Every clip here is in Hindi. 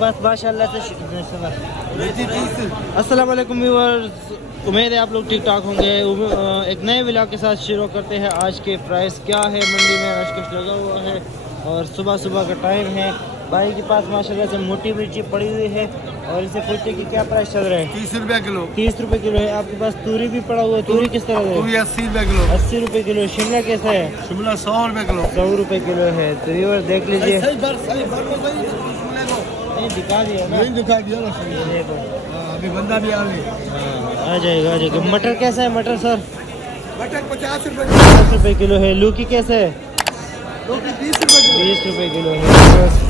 पास माशाल्लाह से अस्सलाम वालेकुम व्यूअर्स, उम्मीद है आप लोग ठीक ठाक होंगे। एक नए व्लॉग के साथ शुरू करते हैं। आज के प्राइस क्या है मंडी में, रश लगा हुआ है और सुबह सुबह का टाइम है। भाई के पास माशाल्लाह से मोटी मिर्ची पड़ी हुई है और इसे पूछते कि क्या प्राइस चल रहा है। 30 रुपया किलो। 30 रुपए किलो है। आपके पास तूरी भी पड़ा हुआ है। तूरी किस तरह है? 80 रुपया किलो। 80 रुपए किलो। शिमला कैसा है? शिमला 100 रुपया किलो। 100 रुपए किलो है। तो व्यूअर देख लीजिए। नहीं दिखा दिया ना, नहीं दिखा दिया ना। अभी बंदा भी आ गया। आ जाएगा आ जाएगा। मटर कैसा है? मटर सर मटर 50 रुपये 50 रुपए किलो है। लौकी कैसे है? 30 रुपये 20 रुपए किलो है।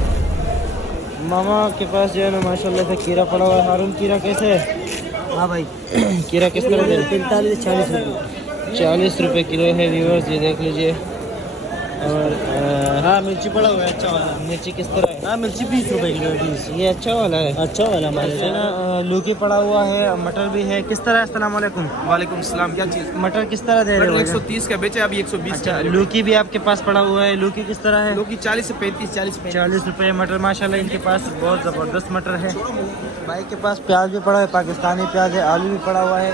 मामा के पास जो है ना माशाल्लाह से खीरा पड़ा हुआ है। हारून खीरा कैसे है? हाँ भाई, खीरा किस तरह है? 45-40 रुपये। 40 रुपए किलो है व्यूअर्स, ये देख लीजिए। और हाँ मिर्ची पड़ा हुआ है अच्छा वाला। मिर्ची किस तरह है? हाँ मिर्ची 20 रुपये किलो है। 20 ये अच्छा वाला है। अच्छा वाला हमारे है ना। लौकी पड़ा हुआ है, मटर भी है। किस तरह? अस्सलाम वालेकुम। वालेकुम सलाम। क्या चीज़? मटर किस तरह दे रहे हो? 130 का बेचे, अभी 120 अच्छा, का। लौकी भी आपके पास पड़ा हुआ है। लौकी किस तरह है? लोग की 40 से 35, 40 रुपए। मटर माशाल्लाह इनके पास बहुत ज़बरदस्त मटर है। भाई के पास प्याज भी पड़ा है, पाकिस्तानी प्याज है। आलू भी पड़ा हुआ है।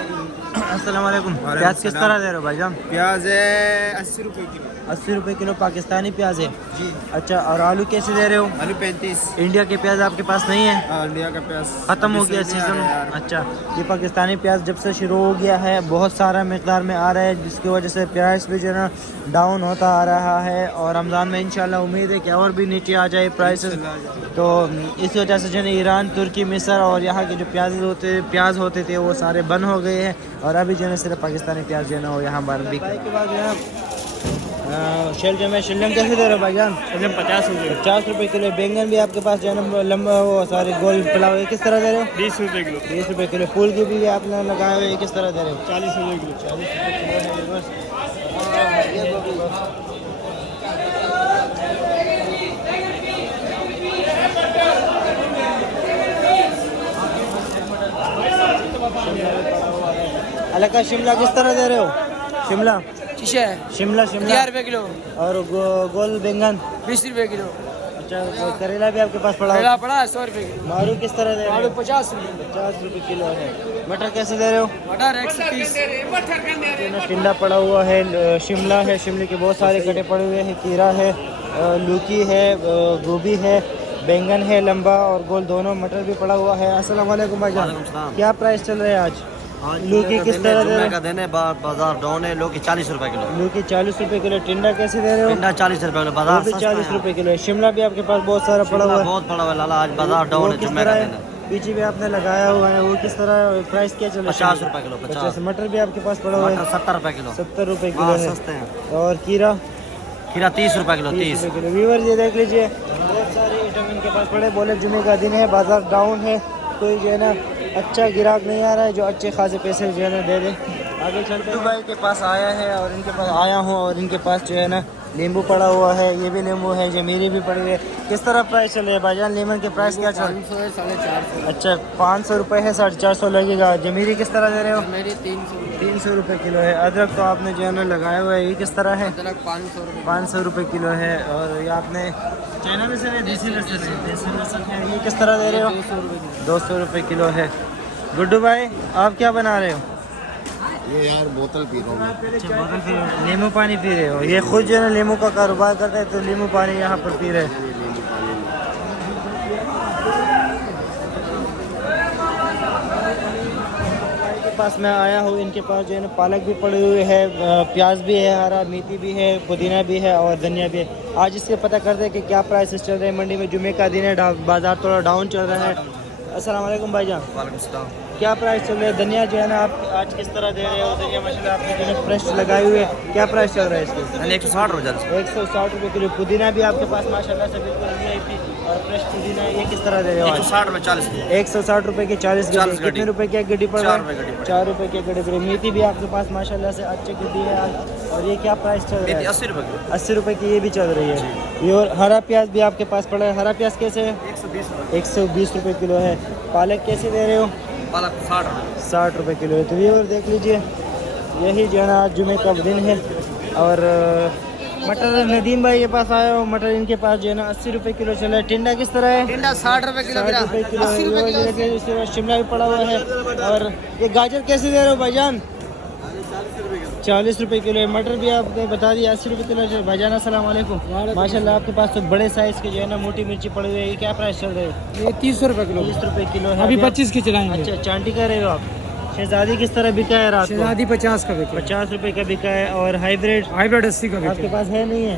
अस्सलाम वालेकुम। प्याज किस तरह दे रहे हो भाईजान? प्याज है 80 रुपए किलो। 80 रुपए किलो पाकिस्तानी प्याज है जी। अच्छा, और आलू कैसे दे रहे हो? आलू 35। इंडिया के प्याज आपके पास नहीं है? इंडिया का प्याज ख़त्म हो गया अभी से नहीं आ सीज़न। रहा यार। अच्छा, ये पाकिस्तानी प्याज जब से शुरू हो गया है बहुत सारा मकदार में आ रहा है, जिसकी वजह से प्राइस भी जो है ना डाउन होता आ रहा है। और रमज़ान में इंशाल्लाह उम्मीद है कि और भी नीचे आ जाए प्राइसेस। तो इस वजह से जो है ईरान, तुर्की, मिस्र और यहाँ के जो प्याज होते थे वो सारे बंद हो गए हैं और अभी जो है सिर्फ पाकिस्तानी प्याज जो है ना वो यहाँ पर बिक। के बाद जो है शलजम कैसे दे रहे हो भाईजान? 50 रुपये। 50 रुपए किलो। बैंगन भी आपके पास जो है ना लंबा वो सारे गोल पुलाव है, किस तरह दे रहे हो? 20 रुपये किलो। 30 रुपए किलो। फूल की भी आपने लगाए हुए, किस तरह दे रहे हो? 40 रुपये किलो। 40 रुपए किलो है बस। अलग का शिमला किस तरह दे रहे हो? शिमला शिमला 10 रुपये किलो। और गोल बैंगन 20 रुपये किलो। अच्छा, करेला भी आपके पास पड़ा है? पड़ा है 100 रुपये किलो। मारू किस तरह दे रहे हो? 50 रुपये। 50 रुपए किलो है। मटर कैसे दे रहे हो? मटर 130। टिंडा पड़ा हुआ है। शिमला है, शिमले के बहुत सारे कटे पड़े हुए हैं। खीरा है, लौकी है, गोभी है, बैंगन है लंबा और गोल दोनों। मटर भी पड़ा हुआ है। अस्सलाम वालेकुम भाईजान, क्या प्राइस चल रहा है आज? लौकी किस तरह दे रहे हो? बाजार डाउन है। लौकी 40 रुपए किलो। लौकी 40 रुपए किलो। टिंडा कैसे दे रहे हो? टिंडा 40 रुपए किलो। वो बाजार भी 40 रुपए किलो है। शिमला भी आपके पास बहुत सारा पड़ा हुआ है। बहुत पड़ा हुआ है लाला, आज बाजार डाउन वो है। किस जुम्मे तरह का है? दिन है। पीछे भी आपने लगाया हुआ है, वो किस तरह प्राइस क्या चल रहा है? 50 रुपए किलो। 50। मटर भी आपके पास पड़ा हुआ है। मटर 70 रुपए किलो। 70 रुपए किलो हाँ, है। सस्ते हैं। और खीरा खीरा 30 रुपए किलो। 30 रुपए किलो। व्यूअर ये देख लीजिए, बहुत सारे आइटम इनके पास पड़े। बोले जुमे का दिन है, बाजार डाउन है, कोई जो है ना अच्छा गिराक नहीं आ रहा है जो अच्छे खासे पैसे जो है ना दे दे। आगे चलते हैं। भाई के पास आया है और इनके पास आया हूँ और इनके पास जो है ना नींबू पड़ा हुआ है। ये भी नींबू है, जमीरी भी पड़ी है। किस तरह प्राइस चल रहा है भाईजान? लीमन के प्राइस क्या चल रहा है? 450। अच्छा, 500 रुपये है, 450 लगेगा। जमीरी किस तरह दे रहे हो? मेरी 300। 300 रुपये किलो है। अदरक तो आपने जो है ना लगाया हुआ है, ये किस तरह है? 500 रुपये। 500 रुपये किलो है। और ये आपने चाइना में से है, देसी लहसुन है, ये किस तरह दे रहे हो? 200 रुपये किलो है। गुड्डू भाई आप क्या बना रहे हो? ये यार बोतल पी रहा हूँ। अच्छा, बोतल पी रहे हो? नींबू पानी पी रहे हो? ये खुद जो है ना नींबू का कारोबार करते हैं तो नींबू पानी यहाँ पर पी रहे हैं। के पास मैं आया हूँ, इनके पास जो है ना पालक भी पड़े हुए है, प्याज भी है, हरा मेथी भी है, पुदीना भी है और धनिया भी है। आज इससे पता करते हैं कि क्या प्राइसेस चल रहे हैं मंडी में। जुमे का दिन है, बाजार थोड़ा डाउन चल रहा है। अस्सलाम वालेकुम भाईजान, वालेकुम सलाम। क्या प्राइस चल रहा है? धनिया जो है ना आप आज किस तरह दे रहे हो? धनिया माशाल्लाह आपने जो है फ्रेश लगाई हुई है, क्या प्राइस चल रहा है इसके? 160 रुपये। 160 रुपये किलो। पुदीना भी आपके पास माशाल्लाह से बिल्कुल VIP और फ्रेश पुदीना, ये किस तरह दे रहे हो आज? 160 रुपये 40 रुपये। 160 रुपये की 40 गड्डी। कितने रुपए की एक गड्डी पड़ रहा 4 है? रुपये गड्डी। 4 रुपये की गड्डी पड़ी। मेथी भी आपके पास माशाल्लाह से अच्छी गड्डी है आज। और ये क्या प्राइस चल रहा है? 80 रुपये किलो। 80 रुपये की ये भी चल रही है। ये और हरा प्याज भी आपके पास पड़ा है। हरा प्याज कैसे है? 120 रुपये। 120 रुपये किलो है। पालक कैसे दे रहे हो? पालक 60 रुपये। 60 रुपये किलो है। तो ये और देख लीजिए, यही जो है ना आज जुमे का दिन है और मटर नदीम भाई के पास आया हूँ। मटर इनके पास जो है ना 80 रुपए किलो चला है। टिंडा किस तरह है? टिंडा 60 रुपए किलो 60 रुपए किलो है। ये देखिए, उसके बाद शिमला भी पड़ा हुआ है। और ये गाजर कैसे दे रहे हो भाईजान? 40 रुपए किलो है। मटर भी आपने बता दिया 80 रुपए किलो है। भाईजान अस्सलाम वालेकुम। माशाल्लाह आपके पास तो बड़े साइज के जो है ना मोटी मिर्ची पड़ी हुई है। ये क्या प्राइस चल रहा है? ये 30 रुपए किलो 30 रुपए किलो है। अभी 25 की चलाएंगे। अच्छा, चांटी का रहे हो आप? शहजादी किस तरह बिका है रात को? शहजादी 50 का बिका 50 रुपए का बिका है। और हाइब्रिड हाइब्रिड 80 का आपके बिका पास है नहीं है?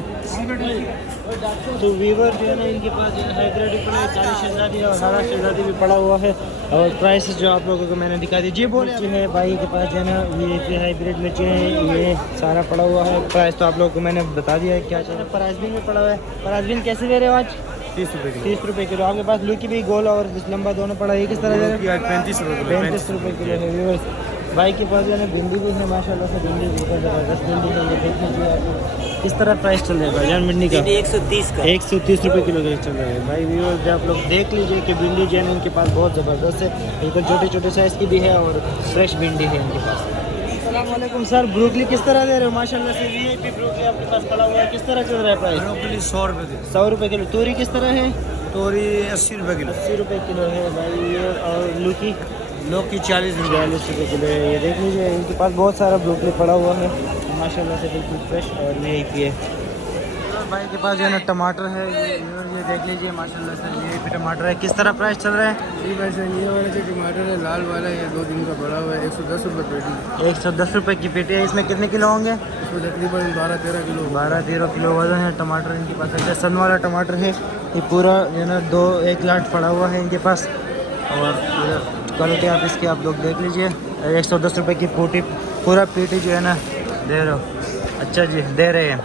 तो वीवर जो है ना इनके पास जो है हाइब्रिड भी पड़ा है। 40 शहजादी और 18 शहजादी भी पड़ा हुआ है। और प्राइस जो आप लोगों को मैंने दिखा दी। जी बोले है भाई के पास जो है ना ये जो हाइब्रिड मिर्ची है ये सारा पड़ा हुआ है। प्राइस तो आप लोगों को मैंने बता दिया है क्या चल रहा है। पराजबीन में पड़ा हुआ है। पराजबीन कैसे दे रहे हो आज? 30 रुपए 30 रुपए किलो। आपके पास लौकी भी गोल और लंबा दोनों पड़ा है। ये किस तरह दे रहे हैं? 35 रुपए किलो 35 रुपए किलो है। व्यूअर्स भाई के पास जो है ना भिंडी भी है माशाल्लाह से। भिंडी बहुत ज़बरदस्त भिंडी है। ये देख लीजिए आप किस तरह प्राइस चल रहा है भाईजान भिंडी का? 130 का 130 रुपए किलो का चल रहा है भाई। व्यूअर्स आप लोग देख लीजिए कि भिंडी जो है ना इनके पास बहुत ज़बरदस्त है। बिल्कुल छोटे छोटे साइज़ की भी है और फ्रेश भिंडी है इनके पास। अस्सलाम वालेकुम सर। ब्रोकली किस तरह दे रहे हो? माशाल्लाह से वीआईपी ब्रोकली आपके पास पड़ा हुआ है। किस तरह चल रहा है प्राइस? ब्रोकली 100 रुपए किलो 100 रुपए किलो। तोरी किस तरह है? तोरी 80 रुपए किलो 80 रुपए किलो है भाई ये। और लौकी लौकी 40 रुपए 42 रुपए किलो है। ये देख लीजिए इनके पास बहुत सारा ब्रोकली पड़ा हुआ है माशाल्लाह से। बिल्कुल फ्रेश और वीआईपी है। भाई के पास जो है ना टमाटर है। ये देख लीजिए माशाल्लाह से वीआईपी टमाटर है। किस तरह प्राइस चल रहा है? जी भाई साहब ये वाला जो टमाटर है लाल वाला है 2 दिन का बड़ा हुआ है 110 रुपए पेटी 110 रुपए की पेटी है। इसमें कितने किलो होंगे? इसमें तकरीबन 12-13 किलो 12-13 किलो वजन है टमाटर इनके पास। अच्छा सन वाला टमाटर है। ये पूरा जो है ना 1 लाट पड़ा हुआ है इनके पास। और क्वालिटी आप इसकी आप लोग देख लीजिए। 110 रुपए की पूरा पेटी जो है ना दे रहे हो। अच्छा जी दे रहे हैं।